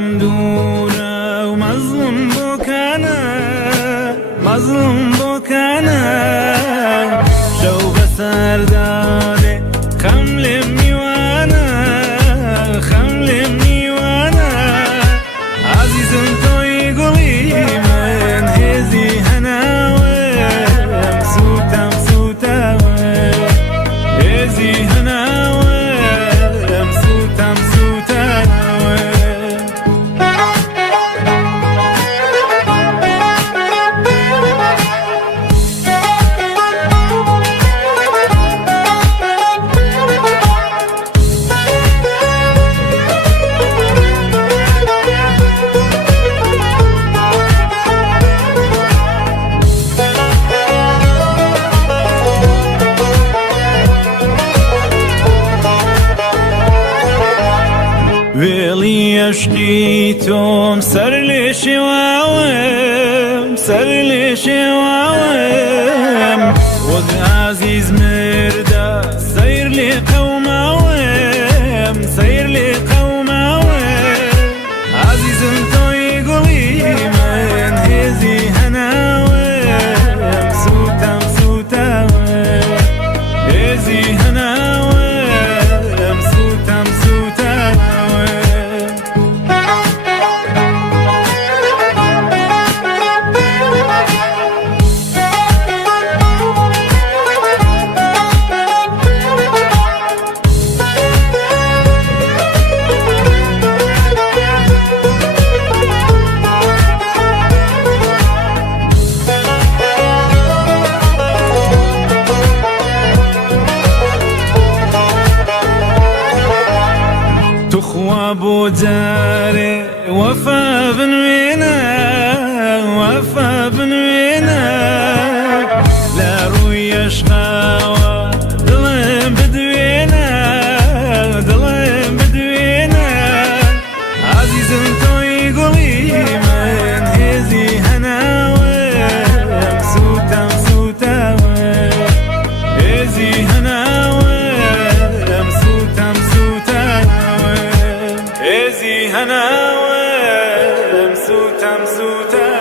دلم دوره و مظلوم بکنه مظلوم بکنه شوق سرداده خمل میوانه خمل میوانه عزیزم توی گلی من هزی هناوم سوتم سوتم هزی هناوم سوتم سوتم ویلی عشقی توم سر لیشی واوم سر لیشی واوم وز عزیز مرده سیر لی قوماوم سیر لی قوماوم عزیزم توی گلی من هزی هناوم سوتم سوتم هزی هناوم سوتم سوتم ابو جاري وفا بنوينا وفا بنوينا لا روي شقاوة ظلم بدوينا ظلم بدوينا عزيز توي قولي من هزي هناوم سوتم سوتم هزي هناوم سوتم سوتم هزي هناوم سوتم سوتم